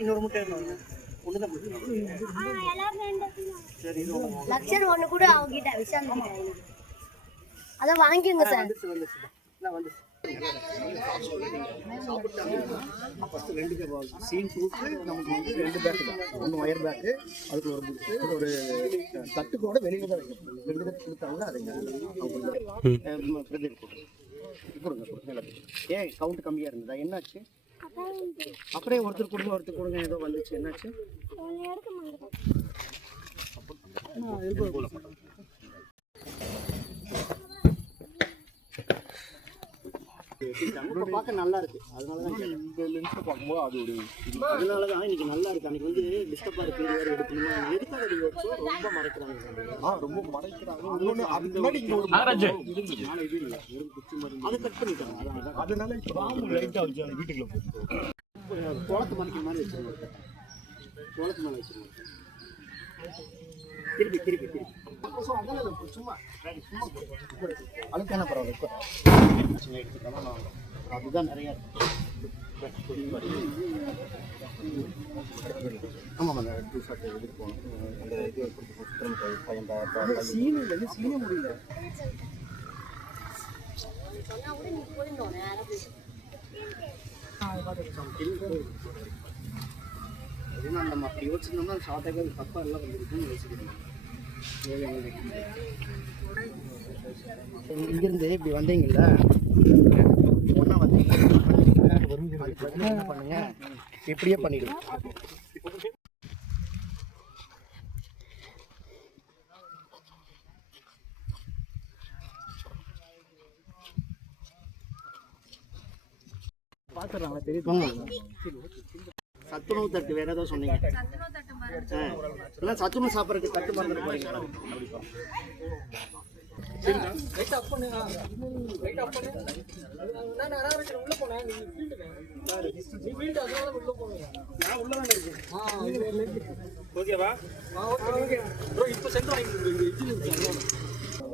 இன்னொரு முட்டை ஒண்ணுதான் சரி லட்சம் ஒண்ணு கூட அவங்கிட்ட விஷயம் அத வாங்கிங்க சார் நான் வந்து சீன் ஃப்ரூட்ஸு நமக்கு வந்து 2 பேக்கு தான். ஒன்று ஒயர் பேக்கு, அதுக்கு ஒரு புக்கு, ஒரு தட்டு கூட வெளியில் தான் வைக்கணும். 2 பேருக்கு கொடுத்தாங்கன்னா அதுங்க கொடுங்க. ஏன் கவுண்ட் கம்மியாக இருந்ததா? என்னாச்சு? அப்படியே ஒருத்தர் கொடுங்க ஏதோ வந்துச்சு. என்னாச்சு? பார்க்க நல்லா இருக்கு. அதனாலதான் இந்த லென்ஸ் பார்க்கும்போது அதனாலதான் இன்னைக்கு நல்லா இருக்கு. அன்னைக்கு வந்து டிஸ்டர்பா இருக்கு வேற எடுக்கணுமா எதுக்காக ரொம்ப மறைக்கிறாங்க. ரொம்ப மறைக்கிறாங்க. அதை கட் பண்ணிட்டாங்க. அதனால லைட்டா வச்சு வீட்டுக்குள்ள குளத்து மறைக்கிற மாதிரி வச்சிருக்காங்க. குளத்து மேலே வச்சிருக்காங்க. திருப்பி சும்மா அழுக்கான பரவாயில்ல எடுத்துக்கலாம். அதுதான் நிறைய ஆமாம் அந்த டிஷர்ட் எடுத்து போகணும். அந்த இது சீன முடியல. நம்ம அப்படி யோசிச்சோம்னா ஷார்ட்டாக தப்பாக எல்லாம் வந்துருக்குன்னு யோசிக்கிறோம். இங்கிருந்து இப்படி வந்தீங்கல்ல, ஒன்றா வந்தீங்க என்ன பண்ணுங்க, இப்படியே பண்ணிடுங்க. பார்த்துடுறாங்க தெரியுமா? சத்துணவு தட்டு வேற ஏதோ சொன்னீங்க. சத்துணவு சாப்பிட்றதுக்கு தட்டு மறந்துட்டு போறீங்க.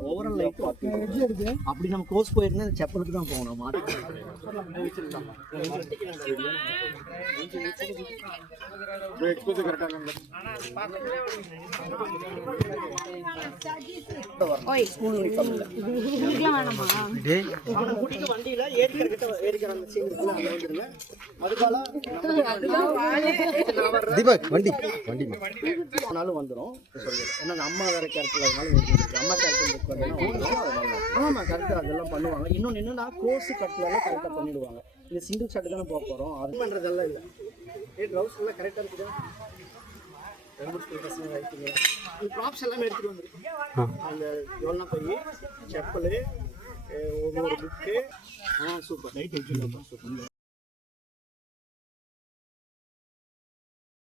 ஓவரால் லைட் அப்படி நம்ம க்ளோஸ் போயிருந்தா செப்பலுக்கு தான் போகணும். வண்டியில ஏறிக்கிற வந்துடும். ஏன்னா அம்மா வேற கேரக்டர் அம்மா கேரக்டர் ஆமாம் கரெக்டாக அதெல்லாம் பண்ணுவாங்க. இன்னொன்று என்னன்னா கோர்ஸு கட்டலாம் கரெக்டாக பண்ணிடுவாங்க. இது சிங்கிள் ஷர்ட் தானே போக போகிறோம். அது பண்ணுறதெல்லாம் இல்லை. ட்ரவுஸ் எல்லாம் கரெக்டாக இருக்குதா? ப்ராப்ஸ் எல்லாமே எடுத்துகிட்டு வந்துருக்கோம். அந்த எவ்வளோ போய் செப்பலு, ஒவ்வொரு புக்கு. சூப்பர் லைட் வச்சுருக்கோம்.